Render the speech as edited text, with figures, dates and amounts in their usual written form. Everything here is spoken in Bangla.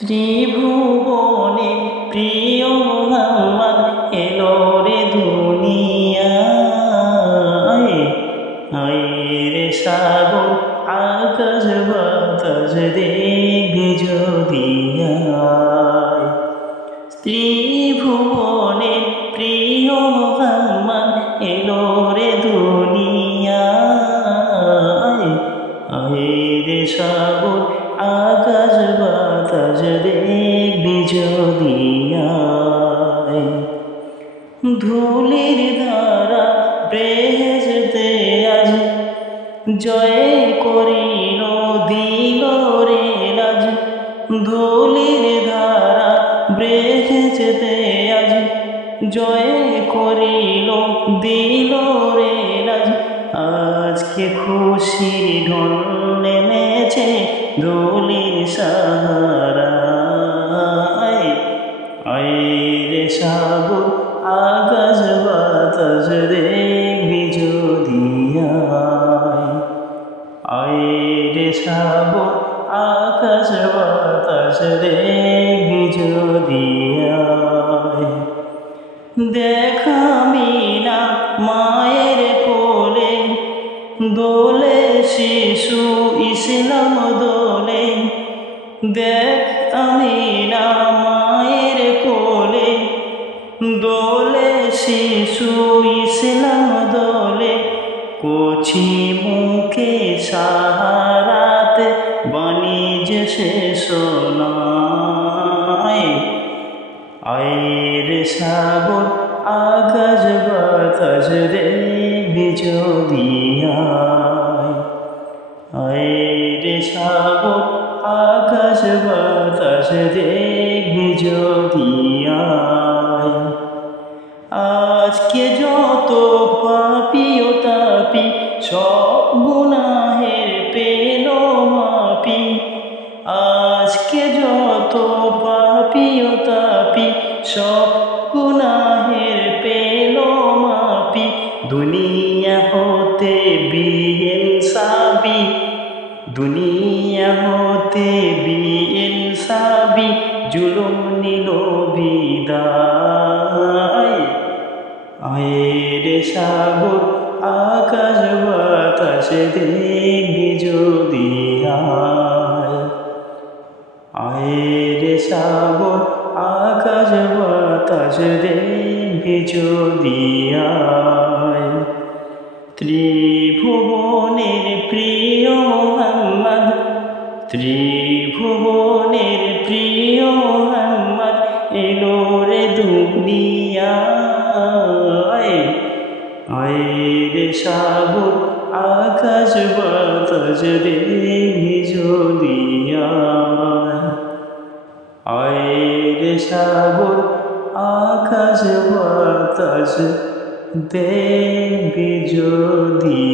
ত্রিভুবনে প্রিয় মোহাম্মদ এলো রে দুনিয়ায়। আয়ের সাগর আকাশ বাতাস দেখবে যদি আয়। ত্রিভুবনে প্রিয় মোহাম্মদ এলো রে দুনিয়ায়। আয়ের সাগর আকাশ বাতাস দেখবে যদি আয়। ধুলির ধারা বেহেশতে আজ জয় করিল দিল রে লাজ। ধুলির ধারা বেহেশতে আজ জয় করিল দিল রে লাজ। আজকে খুশির ঢল নেমেছে ধুলির সাহারায়। আয়ের সাগর আকাশ বাতাস দেখবি যদি আয়। আয়ের সাগর আকাশ বাতাস দেখবি যদি আয়। দেখামি না মায়ের কোলে দোলে শিশু ইসলাম দোলে। দেখ আমি না মায়ের কোলে দোলে শিশু ইসলাম দোলে। কচি মুখে সাহারাতে বাণিজ্য শেষ নয়। আয়ের সাগর আকাশ বাতাস দেখবি যদি আয়। আয়ের সাগর আকাশ বাতাস দেখবি যদি আয়। আজকে যত পাপী ও তাপী সব গুনাহের পেল মাপি। আজকে যত পাপী ও তাপী সব গুনাহের পেল মাপি। দুনিয়া হতে বিইনসাফি দুনিয়া হতে বিইনসাফি জুলুম নিল বিদায়। আয়ের সাগর আকাশ বাতাস দেখবি যদি আয়। আয়ের সাগর আকাশ বাতাস দেখবি যদি আয়। ত্রিভুবনের প্রিয় মোহাম্মদ ত্রিভুবনের প্রিয় মোহাম্মদ এলো রে দুনিয়ায়। আয়ের সাগর আকাশ বাতাস দেখবি যদি আয়। আয়ের সাগর আকাশ বাতাস দেখবি যদি